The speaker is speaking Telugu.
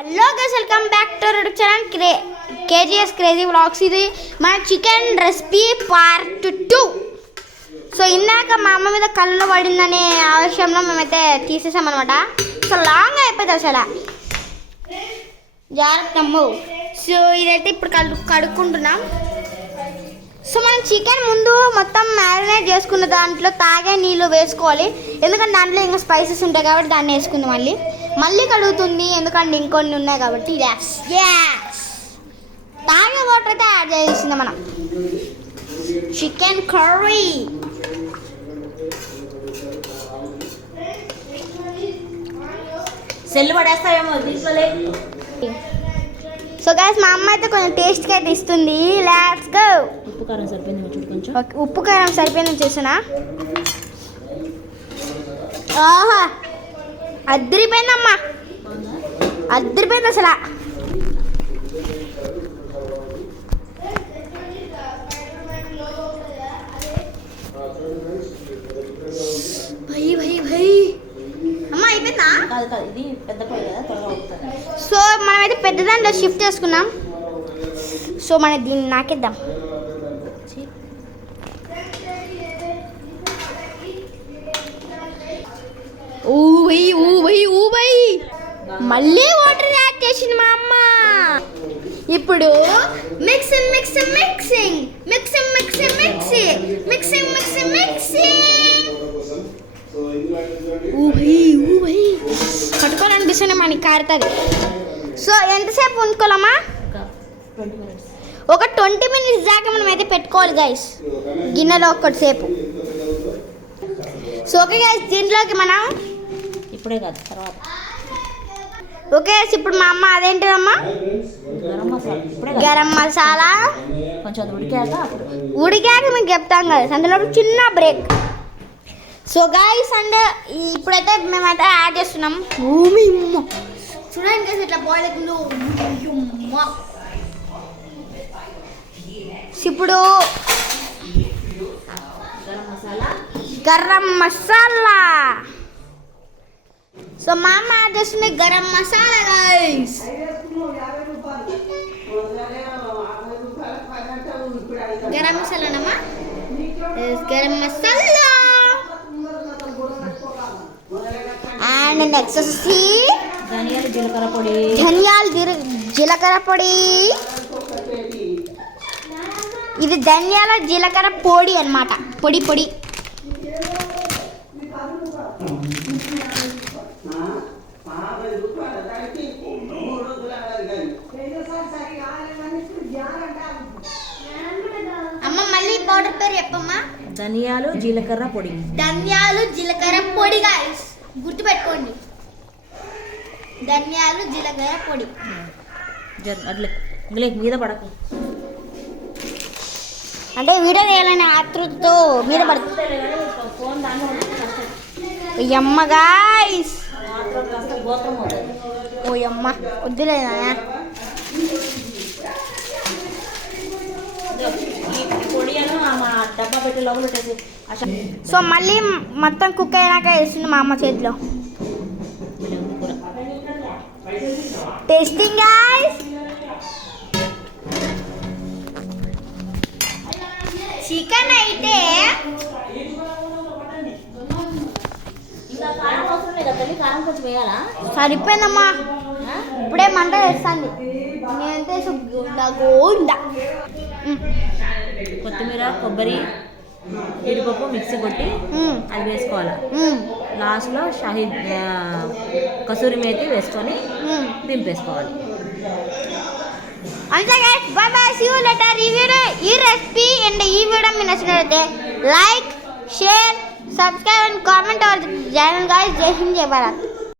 Hello guys, welcome back to our channel KGs crazy vlogs. ఇది మన చికెన్ రెసిపీ పార్ట్ 2. సో ఇందాక మా అమ్మ మీద కళ్ళు పడిందనే ఆవేశంలో మేమైతే తీసేసామన్నమాట. సో లాంగ్ అయిపోతుంది అసలు జాగ్రత్తమ్ము. సో ఇదైతే ఇప్పుడు కడుక్కుంటున్నాం. సో మనం చికెన్ ముందు మొత్తం మ్యారినేట్ చేసుకున్న దాంట్లో తాగే నీళ్ళు వేసుకోవాలి, ఎందుకంటే దాంట్లో ఇంకా స్పైసెస్ ఉంటాయి కాబట్టి దాన్ని వేసుకుంది. మళ్ళీ కడుగుతుంది ఎందుకంటే ఇంకొన్ని ఉన్నాయి కాబట్టి. తాగే వాటర్ అయితే యాడ్ చేసింది మనం. చికెన్ కర్రీ సెల్ పడేస్తావేమో తీసుకోలే. సో గైస్, మా అమ్మ అయితే కొంచెం టేస్ట్కి అయితే ఇస్తుంది. Let's go. ఉప్పు కారం సరిపోయింది చూడు కొంచెం. ఉప్పు కారం సరిపోయింది చేస్తున్నా. ఆహా, అద్దరిపోయిందమ్మా, అద్దరిపోయింది అసలు. భయ్ భయ్ భయ్ అమ్మా, అయిపోయిందా? కాదు కాదు, ఇది పెద్ద పొయ్యి కదా, త్వరగా అవుతుంది. సో మనమైతే పెద్ద దాంట్లో షిఫ్ట్ చేసుకున్నాం. సో మనం దీన్ని నాకేద్దాం. మళ్ళీ వాటర్ యాడ్ చేసింది మా అమ్మ. ఇప్పుడు mixing mixing mixing mixing mixing mixing mixing mixing mixing. కట్టుకోవాలనిపిస్తుంది మనకి, కారుతుంది. సో ఎంతసేపు ఉంచుకోవాలమ్మా? ఒక 20 minutes దాకా మనం అయితే పెట్టుకోవాలి గైస్ గిన్నెలో ఒక్కటిసేపు. సో ఓకే గైస్, దీంట్లోకి మనం ఇప్పుడే కాదు తర్వాత. ఓకే, ఇప్పుడు మా అమ్మ అదేంటిదమ్మా, గరం మసాలా. ఇప్పుడే గరం మసాలా కొంచెం అది ఉడికాక మీకు చెప్తాం కదా. అందులో చిన్న బ్రేక్. సో గైస్, అండ్ ఇప్పుడైతే మేమైతే యాడ్ చేస్తున్నాం. చూడండి గైస్, ఇట్లా బాయిల్ అవుతుందో. ఇప్పుడు గరం మసాలా. సో మా అమ్మ యాడ్ చేస్తుంది గరం మసాలా గైస్. గరం మసాలానమ్మా, గరం మసాలా. అండ్ నెక్స్ట్ వచ్చి ధనియాలు జీలకర్ర పొడి. జీలకర్ర పొడి. ఇది ధనియాల జీలకర్ర పొడి అన్నమాట, పొడి పొడి. అమ్మ మళ్ళీ పౌడర్ పేరు చెప్పమ్మా. ధనియాలు జీలకర్ర పొడి. ధనియాలు జీలకర్ర పొడి గైస్, గుర్తుపెట్టుకోండి. ధనియాలు జీలకర్ర పొడి. అట్లే ఇందులో మీద పడకు, అంటే వీడియో తీయాలనే ఆతృతతో మీద పడుతుంది. అమ్మ గాయస్, ఓ అమ్మ వద్దులేదా. డబ్బా పెట్టి లోపల పెట్టేసి. సో మళ్ళీ మొత్తం కుక్ అయినాక వేస్తుంది మా అమ్మ చేతిలో. Tasting guys. చికెన్ అయితే సరిపోయిందమ్మా. ఇప్పుడే మంట వేస్తాను నేనైతే. కొత్తిమీర, కొబ్బరి, జీడిపప్పు మిక్సీ కొట్టి అది వేసుకోవాలి. లాస్ట్లో కసూరి మేతి వేసుకొని దింపేసుకోవాలి. అంతే guys, bye bye, see you later. ఈ రెసిపీ అండ్ ఈ వీడియో మీకు నచ్చినట్లయితే like, share, subscribe and comment our channel guys. జై హింద్, జై భారత్.